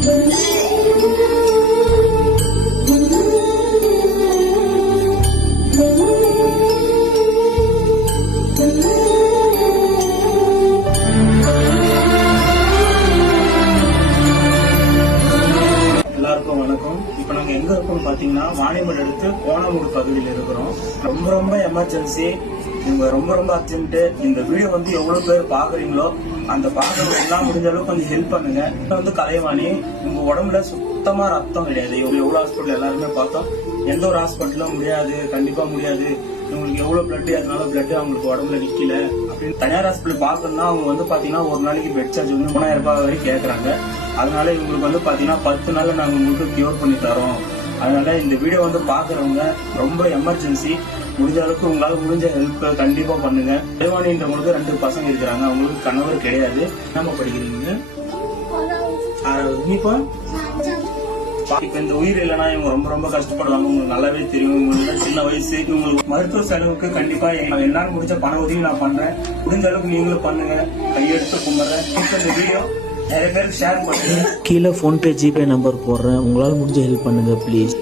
எல்லாருக்கும் வணக்கம். இப்ப நாங்க எங்க இருக்கோம் பாத்தீங்கன்னா வாணியம்பேடு அடுத்து கோணமூடு பகுதியில் இருக்கிறோம். ரொம்ப எமர்ஜென்சி, இவங்க ரொம்ப அர்ஜென்ட். இந்த வீடியோ வந்து எவ்வளவு பேர் பாக்குறீங்களோ அந்த பாக்குறவங்க எல்லாம் முடிஞ்ச அளவுக்கு கொஞ்சம் ஹெல்ப் பண்ணுங்க. வந்து கலைவாணி, உங்க உடம்புல சுத்தமா ரத்தம் கிடையாது. எவ்வளவு ஹாஸ்பிட்டல் எல்லாருமே பார்த்தோம், எந்த ஒரு ஹாஸ்பிட்டலும் முடியாது, கண்டிப்பா முடியாது. இவங்களுக்கு எவ்வளவு பிளட், அதனால பிளட் அவங்களுக்கு உடம்புல நிக்கல அப்படின்னு தனியார் ஹாஸ்பிட்டல் பாக்கணும்னா அவங்க வந்து பாத்தீங்கன்னா ஒரு நாளைக்கு பெட் சார்ஜ் வந்து 3000 ரூபாய் வரை கேட்கறாங்க. அதனால இவங்களுக்கு வந்து பாத்தீங்கன்னா 10 நாள்ல நாங்க உங்களுக்கு கியூர் பண்ணி தரோம். அதனால இந்த வீடியோ வந்து பாக்குறவங்க ரொம்ப எமர்ஜென்சி, முடிஞ்ச அளவுக்கு உங்களால முடிஞ்ச ஹெல்ப் கண்டிப்பா பண்ணுங்க. தேவானின்றவங்களுக்கு 2 பசங்க இருக்கிறாங்க, அவங்களுக்கு கணவர் கிடையாது. நம்ம படிக்கிறீங்க 6வது. இப்ப இந்த உயிர் இல்லைன்னா இவங்க ரொம்ப கஷ்டப்படுவாங்க. உங்களுக்கு நல்லாவே தெரியும். உங்களுக்கு சின்ன வயசு, உங்களுக்கு மருத்துவ செலவுக்கு கண்டிப்பா எல்லாரும் முடிஞ்ச பண உதவி நான் பண்றேன். முடிஞ்ச அளவுக்கு நீங்களும் பண்ணுங்க. கையெடுத்து கும்பிடுறேன். இந்த வீடியோ நிறைய பேருக்கு ஷேர் பண்ணுங்க. கீழே போன்பே ஜிபே நம்பர் போடுறேன், உங்களால முடிஞ்ச ஹெல்ப் பண்ணுங்க ப்ளீஸ்.